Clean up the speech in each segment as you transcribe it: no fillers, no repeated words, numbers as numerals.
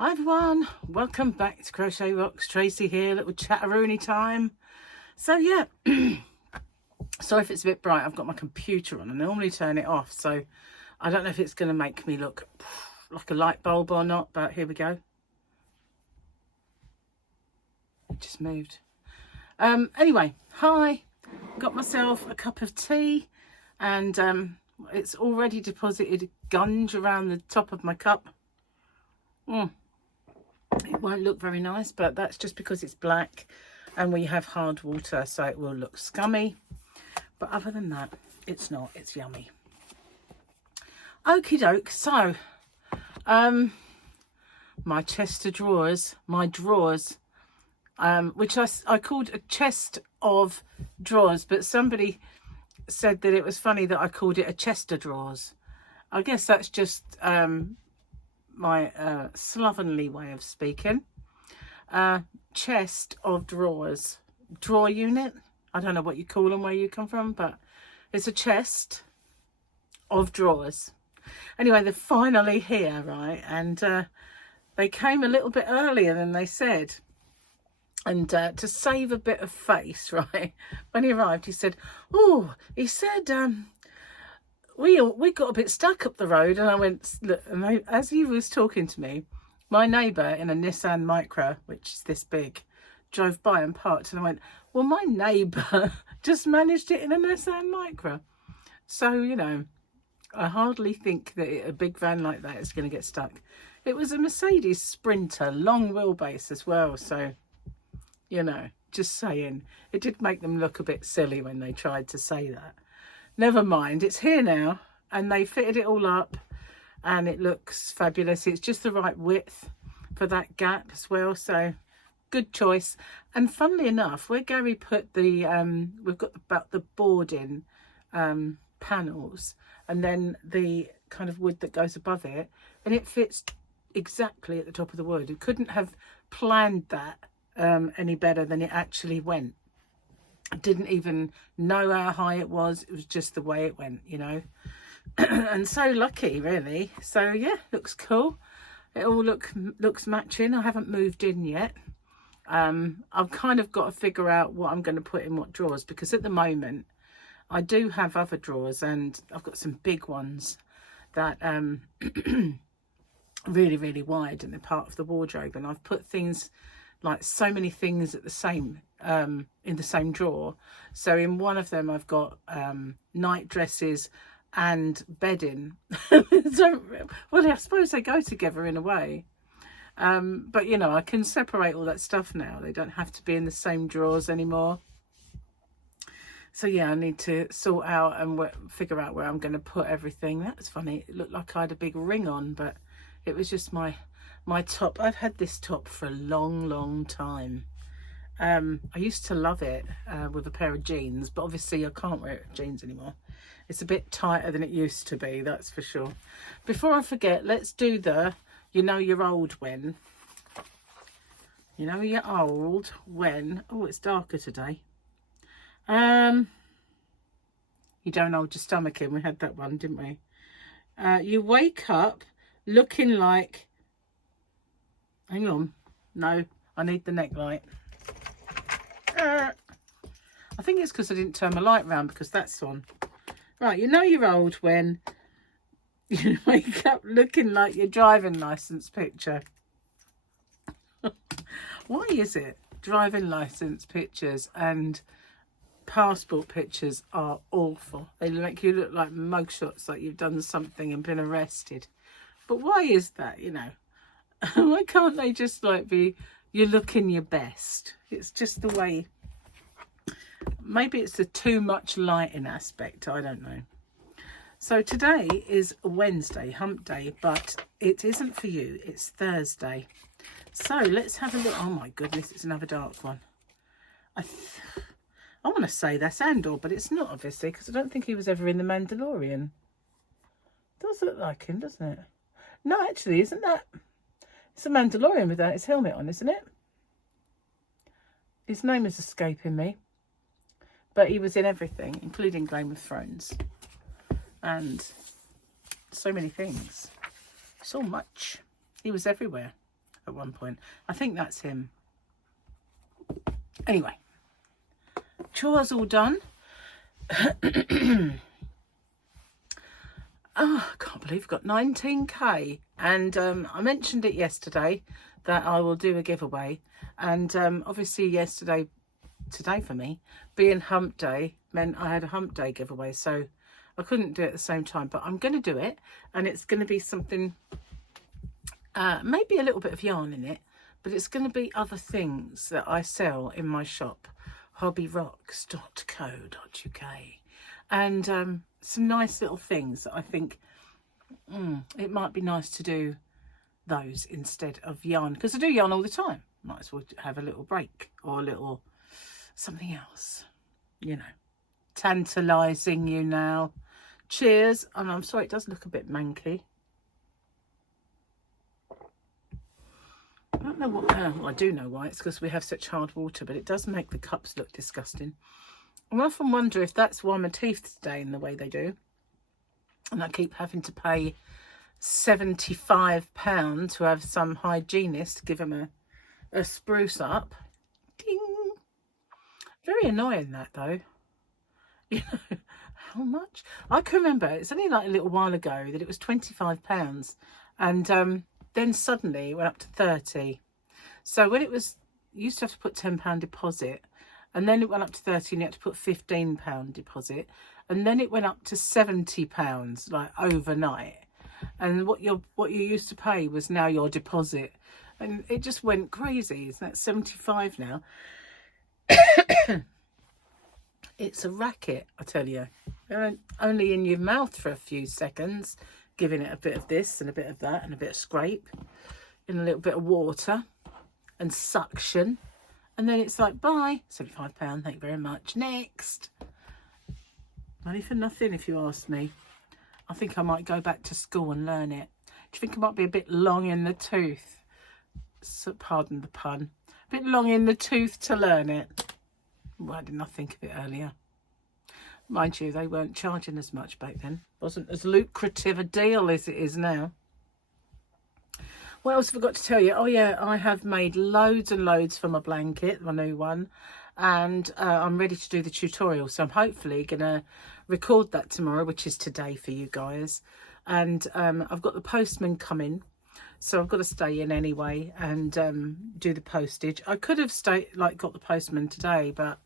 Hi everyone, welcome back to Crochet Rocks. Tracy here, little Chateroony time. So yeah, sorry if it's a bit bright. I've got my computer on. I normally turn it off, so I don't know if it's going to make me look like a light bulb or not, but here we go. It just moved. Anyway, hi. Got myself a cup of tea and it's already deposited gunge around the top of my cup. It won't look very nice, but that's just because it's black and we have hard water, so it will look scummy. But other than that, it's not. It's yummy. Okie doke. So, my chest of drawers, which I called a chest of drawers, but somebody said that it was funny that I called it a chest of drawers. I guess that's just my slovenly way of speaking. Chest of drawers, drawer unit. I don't know what you call them where you come from, but it's a chest of drawers. Anyway, they're finally here, right? And they came a little bit earlier than they said. And to save a bit of face, right, when he arrived, he said, we got a bit stuck up the road. And I went, look, and as he was talking to me, my neighbour in a Nissan Micra, which is this big, drove by and parked. And I went, well, my neighbour just managed it in a Nissan Micra. So, you know, I hardly think that a big van like that is going to get stuck. It was a Mercedes Sprinter, long wheelbase as well. So, you know, just saying. It did make them look a bit silly when they tried to say that. Never mind, it's here now, and they fitted it all up and it looks fabulous. It's just the right width for that gap as well, so good choice. And funnily enough, where Gary put the we've got the boarding panels and then the kind of wood that goes above it, and it fits exactly at the top of the wood. It couldn't have planned that any better than it actually went. I didn't even know how high it was. It was just the way it went, you know. And so lucky, really. So yeah, looks cool. It all looks matching. I haven't moved in yet. I've kind of got to figure out what I'm going to put in what drawers, because at the moment I do have other drawers and I've got some big ones that really, really wide, and they're part of the wardrobe, and I've put things like so many things at the same in the same drawer. So in one of them I've got night dresses and bedding. So, well, I suppose they go together in a way, but you know, I can separate all that stuff now. They don't have to be in the same drawers anymore. So yeah, I need to sort out and figure out where I'm going to put everything. That was funny. It looked like I had a big ring on, but it was just my top. I've had this top for a long time. I used to love it with a pair of jeans, but obviously I can't wear jeans anymore. It's a bit tighter than it used to be, that's for sure. Before I forget, let's do the you know you're old when. You know you're old when. Oh, it's darker today. You don't hold your stomach in. We had that one, didn't we? You wake up looking like... Hang on. No, I need the neck light. I think it's because I didn't turn my light round, because that's on. Right, you know you're old when you wake up looking like your driving licence picture. Why is it driving licence pictures and passport pictures are awful? They make you look like mugshots, like you've done something and been arrested. But why is that, you know? Why can't they just like be, you're looking your best? It's just the way. Maybe it's the too much lighting aspect, I don't know. So today is Wednesday, hump day, but it isn't for you, it's Thursday. So let's have a look. Oh my goodness, it's another dark one. I want to say that's Andor, but it's not, obviously, because I don't think he was ever in The Mandalorian. Does look like him, doesn't it? No, actually, isn't that... It's a Mandalorian without his helmet on, isn't it? His name is escaping me. But he was in everything, including Game of Thrones. And so many things. So much. He was everywhere. at one point. I think that's him. Anyway, chores all done. Oh, I can't believe we've got 19K. And I mentioned it yesterday that I will do a giveaway. And obviously yesterday, today for me, being hump day, meant I had a hump day giveaway. So I couldn't do it at the same time. But I'm going to do it. And it's going to be something, maybe a little bit of yarn in it. But it's going to be other things that I sell in my shop, hobbyrocks.co.uk. And some nice little things that I think it might be nice to do those instead of yarn, because I do yarn all the time. Might as well have a little break or a little something else, you know, tantalising you now. Cheers. And I'm sorry, it does look a bit manky. I don't know what, well, I do know why. It's because we have such hard water, but it does make the cups look disgusting. I often wonder if that's why my teeth stain the way they do. And I keep having to pay £75 to have some hygienist give them a spruce up. Ding! Very annoying that though. You know, how much? I can remember, it's only like a little while ago that it was £25. And then suddenly it went up to 30. So when it was, you used to have to put £10 deposit. And then it went up to 30 and you had to put £15 deposit. And then it went up to £70, like overnight. And what you used to pay was now your deposit. And it just went crazy. It's like 75 now. It's a racket, I tell you. Only in your mouth for a few seconds, giving it a bit of this and a bit of that and a bit of scrape in a little bit of water and suction. And then it's like, bye, £75, thank you very much. Next. Money for nothing, if you ask me. I think I might go back to school and learn it. Do you think it might be a bit long in the tooth? So, pardon the pun. A bit long in the tooth to learn it. Why didn't I think of it earlier? Mind you, they weren't charging as much back then. Wasn't as lucrative a deal as it is now. What else have I got to tell you? Oh yeah, I have made loads and loads for my blanket, my new one. And I'm ready to do the tutorial. So I'm hopefully going to record that tomorrow, which is today for you guys. And I've got the postman coming. So I've got to stay in anyway and do the postage. I could have got the postman today, but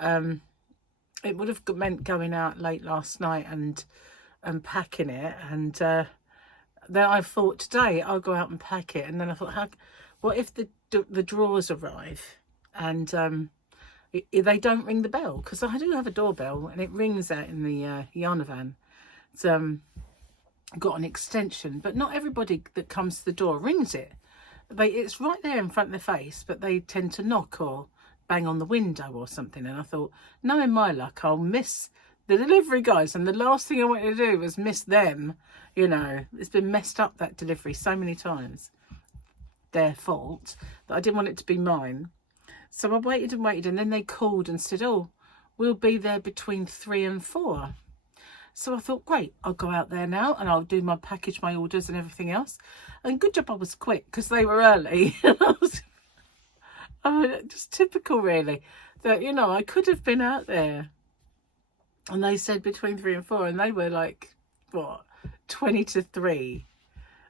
it would have meant going out late last night and packing it. And then I thought today I'll go out and pack it. And then I thought, what if the drawers arrive and they don't ring the bell? Because I do have a doorbell and it rings out in the yarn van. It's got an extension, but not everybody that comes to the door rings it. It's right there in front of their face, but they tend to knock or bang on the window or something. And I thought, knowing my luck, I'll miss the delivery guys, and the last thing I wanted to do was miss them. You know, it's been messed up, that delivery, so many times. Their fault, that I didn't want it to be mine. So I waited and waited, and then they called and said, oh, we'll be there between 3 and 4. So I thought, great, I'll go out there now and I'll do my package, my orders and everything else. And good job I was quick because they were early. Just typical really, that, you know, I could have been out there. And they said between 3 and 4 and they were like, what, 20 to 3.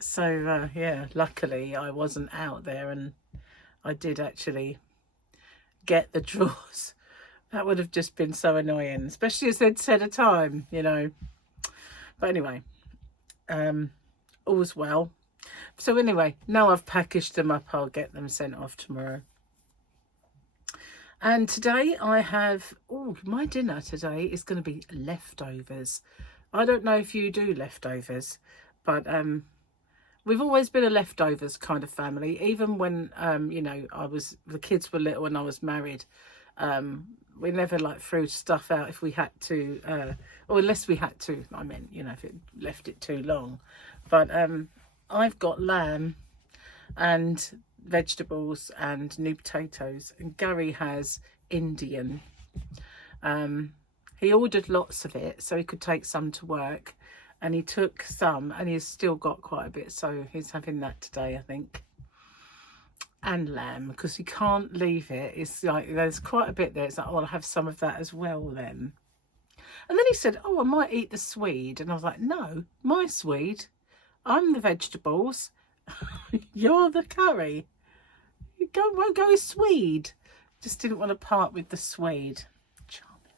So yeah, luckily I wasn't out there and I did actually get the drawers. That would have just been so annoying, especially as they'd set a time, you know. But anyway, all's well. So anyway, now I've packaged them up, I'll get them sent off tomorrow. And today I have, my dinner today is going to be leftovers. I don't know if you do leftovers, but we've always been a leftovers kind of family. Even when, you know, the kids were little and I was married. We never like threw stuff out if we had to, or unless we had to, I meant, you know, if it left it too long. But I've got lamb and vegetables and new potatoes, and Gary has Indian. He ordered lots of it so he could take some to work, and he took some and he's still got quite a bit, so he's having that today, I think. and lamb, because you can't leave it. It's like there's quite a bit there. It's like, oh, I'll have some of that as well then. And then he said, oh, I might eat the swede. And I was like, no, my swede. I'm the vegetables. You're the curry. You won't go with swede. Just didn't want to part with the swede. Charming.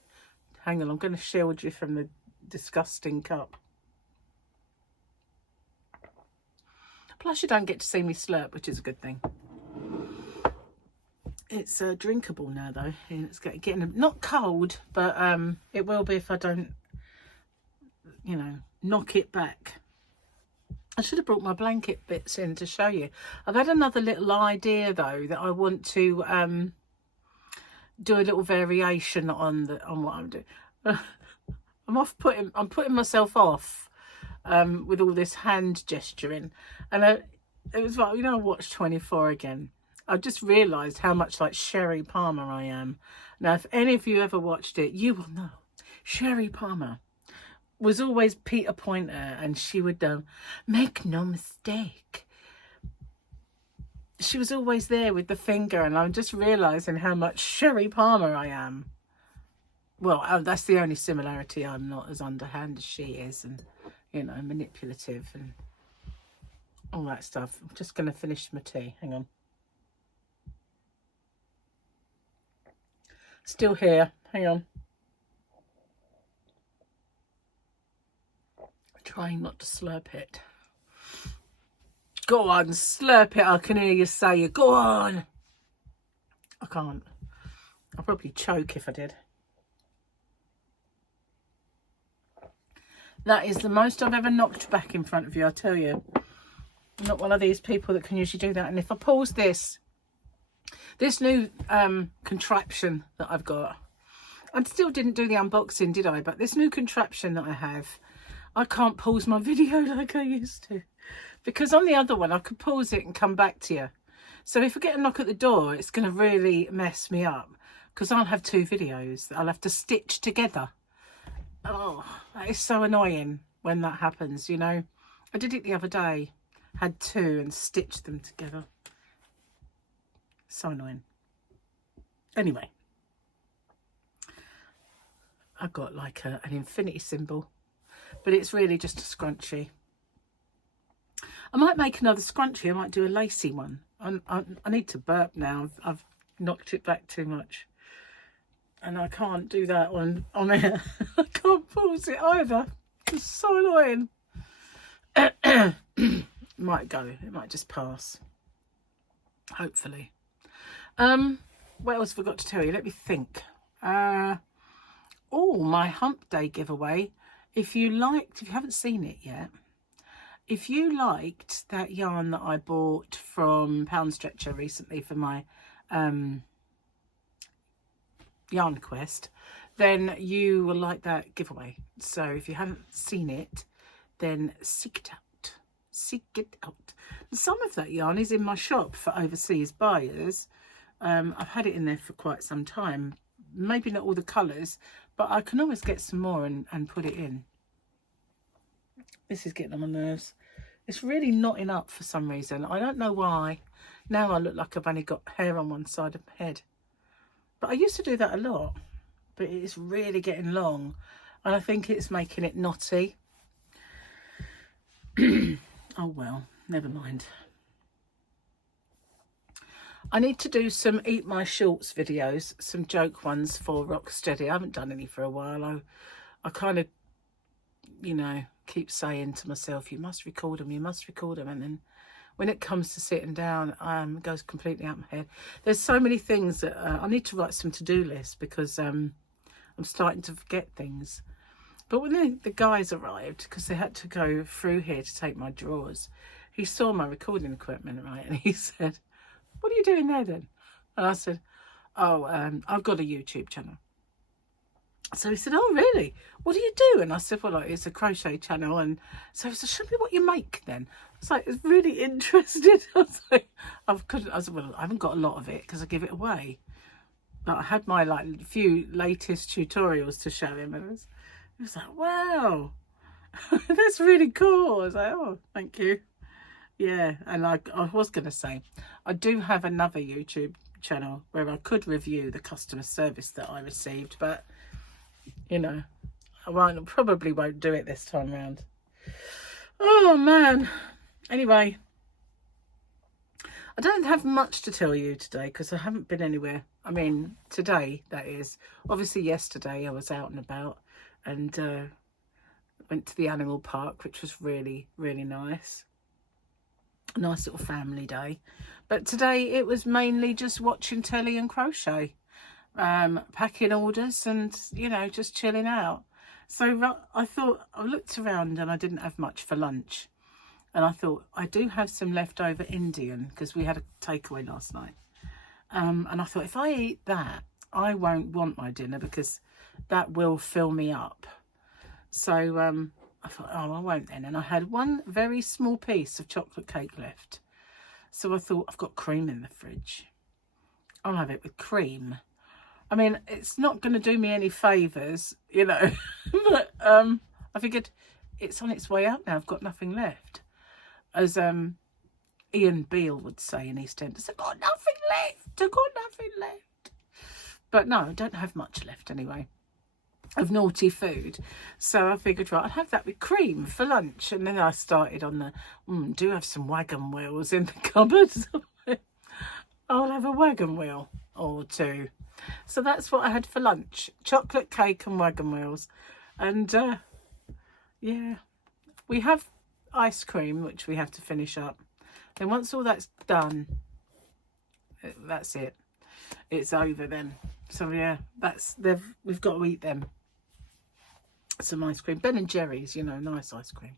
Hang on, I'm going to shield you from the disgusting cup. Plus you don't get to see me slurp, which is a good thing. It's drinkable now though. It's getting not cold, but it will be if I don't, you know, knock it back. I should have brought my blanket bits in to show you. I've had another little idea though that I want to do a little variation on what I'm doing. I'm putting myself off with all this hand gesturing, and it was like, you know, I watched 24 again. I just realised how much like Sherry Palmer I am. Now, if any of you ever watched it, you will know Sherry Palmer was always Peter Pointer, and she would make no mistake. She was always there with the finger, and I'm just realising how much Sherry Palmer I am. Well, that's the only similarity. I'm not as underhand as she is, and, you know, manipulative and all that stuff. I'm just going to finish my tea. Hang on. Still here. Hang on. Trying not to slurp it. Go on, slurp it. I can hear you say it. Go on. I can't. I'll probably choke if I did. That is the most I've ever knocked back in front of you, I tell you. I'm not one of these people that can usually do that. And if I pause this new contraption that I've got, I still didn't do the unboxing, did I? But this new contraption that I have, I can't pause my video like I used to. Because on the other one, I could pause it and come back to you. So if I get a knock at the door, it's going to really mess me up. Because I'll have two videos that I'll have to stitch together. Oh, that is so annoying when that happens, you know. I did it the other day. Had two and stitched them together. So annoying. Anyway. I've got like an infinity symbol. But it's really just a scrunchie. I might make another scrunchie. I might do a lacy one. I need to burp now. I've knocked it back too much. And I can't do that on air. I can't pause it either. It's so annoying. Might go. It might just pass. Hopefully. What else have I got to tell you? Let me think. Oh, my hump day giveaway. If you haven't seen it yet, if you liked that yarn that I bought from Pound Stretcher recently for my yarn quest, then you will like that giveaway. So if you haven't seen it, then seek it out. Seek it out. Some of that yarn is in my shop for overseas buyers. I've had it in there for quite some time. Maybe not all the colours, but I can always get some more and put it in. This is getting on my nerves. It's really knotting up for some reason. I don't know why. Now I look like I've only got hair on one side of my head. But I used to do that a lot. But it's really getting long. And I think it's making it knotty. Oh well, never mind. I need to do some Eat My Shorts videos. Some joke ones for Rocksteady. I haven't done any for a while. I kind of, you know, keep saying to myself, you must record them, you must record them. And then when it comes to sitting down, it goes completely out my head. There's so many things that I need to write some to-do lists because I'm starting to forget things. But when the guys arrived, because they had to go through here to take my drawers, he saw my recording equipment, right? And he said, what are you doing there then? And I said, oh, I've got a YouTube channel. So he said, oh, really? What do you do? And I said, well, like, it's a crochet channel. And so he said, show me what you make then. I was like, it's really interested. I was like, I said, well, I haven't got a lot of it because I give it away. But I had my like few latest tutorials to show him. And he was like, wow, that's really cool. I was like, oh, thank you. Yeah, and I was going to say, I do have another YouTube channel where I could review the customer service that I received, but, you know, probably won't do it this time round. Oh, man. Anyway, I don't have much to tell you today because I haven't been anywhere. I mean, today, that is. Obviously, yesterday I was out and about and went to the animal park, which was really, really nice. A nice little family day. But today it was mainly just watching telly and crochet, packing orders and, you know, just chilling out. So I thought, I looked around and I didn't have much for lunch. And I thought, I do have some leftover Indian because we had a takeaway last night. And I thought, if I eat that, I won't want my dinner because that will fill me up. So I thought, oh, I won't then. And I had one very small piece of chocolate cake left. So I thought, I've got cream in the fridge. I'll have it with cream. I mean, it's not going to do me any favours, you know. But I figured it's on its way out now. I've got nothing left. As Ian Beale would say in EastEnders, I've got nothing left. I've got nothing left. But no, I don't have much left anyway of naughty food. So I figured, right, I'll have that with cream for lunch. And then I started on the, do have some wagon wheels in the cupboard. I'll have a wagon wheel or two. So that's what I had for lunch. Chocolate cake and wagon wheels. And yeah, we have ice cream, which we have to finish up. Then once all that's done, that's it. It's over then. So yeah, we've got to eat them. Some ice cream. Ben and Jerry's, you know, nice ice cream.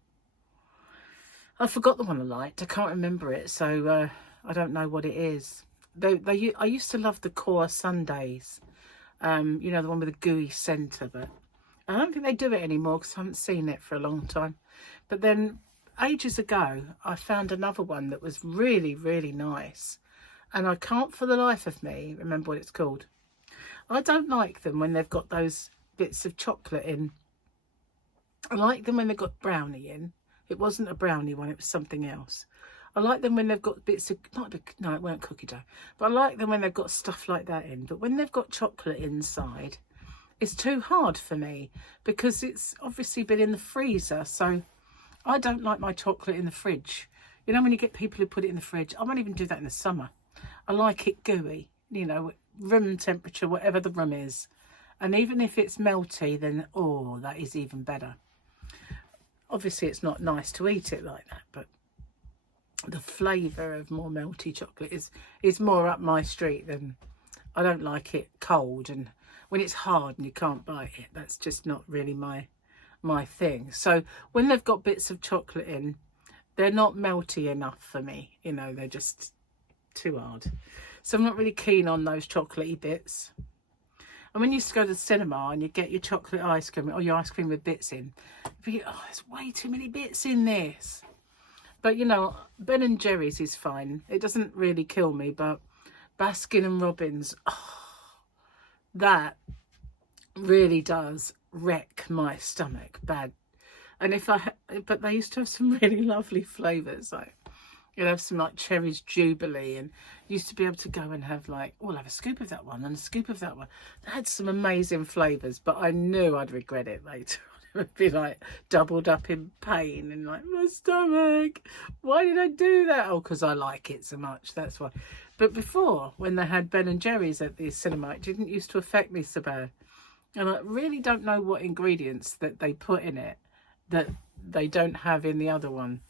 I forgot the one I liked. I can't remember it, so I don't know what it is. I used to love the core sundaes. You know, the one with the gooey centre, but I don't think they do it anymore because I haven't seen it for a long time. But then ages ago, I found another one that was really, really nice. And I can't for the life of me remember what it's called. I don't like them when they've got those bits of chocolate in. I like them when they've got brownie in. It wasn't a brownie one, it was something else. I like them when they've got bits of, no, it weren't cookie dough. But I like them when they've got stuff like that in. But when they've got chocolate inside, it's too hard for me because it's obviously been in the freezer. So I don't like my chocolate in the fridge. You know, when you get people who put it in the fridge, I won't even do that in the summer. I like it gooey, you know, room temperature, whatever the room is. And even if it's melty, then, oh, that is even better. Obviously, it's not nice to eat it like that, but the flavour of more melty chocolate is more up my street than, I don't like it cold. And when it's hard and you can't bite it, that's just not really my thing. So when they've got bits of chocolate in, they're not melty enough for me. You know, they're just too hard. So I'm not really keen on those chocolatey bits. And when you used to go to the cinema and you get your chocolate ice cream or your ice cream with bits in, you think, oh, there's way too many bits in this. But, you know, Ben and Jerry's is fine. It doesn't really kill me, but Baskin and Robbins, oh, that really does wreck my stomach bad. And but they used to have some really lovely flavours, like, you'd have some like cherries jubilee, and used to be able to go and have like, oh, I'll have a scoop of that one and a scoop of that one. They had some amazing flavours, but I knew I'd regret it later. It would be like doubled up in pain and like, my stomach, why did I do that? Oh, because I like it so much, that's why. But before, when they had Ben and Jerry's at the cinema, it didn't used to affect me so bad. And I really don't know what ingredients that they put in it that they don't have in the other one.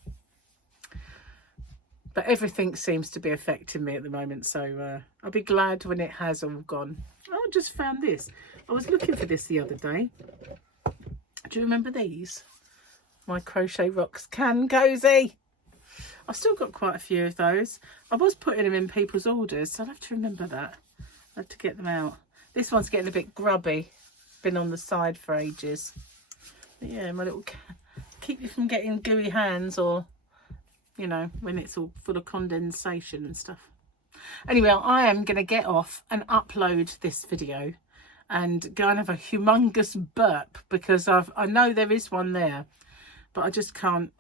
But everything seems to be affecting me at the moment, so I'll be glad when it has all gone. Oh, I just found this. I was looking for this the other day. Do you remember these? My Crochet Rocks can cozy. I've still got quite a few of those. I was putting them in people's orders, so I'll have to remember that. I'll have to get them out. This one's getting a bit grubby. Been on the side for ages. But yeah, my little keep you from getting gooey hands, or, you know, when it's all full of condensation and stuff. Anyway, I am going to get off and upload this video and go and have a humongous burp, because I know there is one there, but I just can't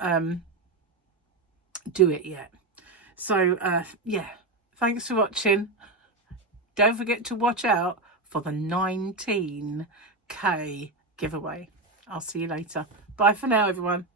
do it yet. So yeah, thanks for watching. Don't forget to watch out for the 19K giveaway. I'll see you later. Bye for now, everyone.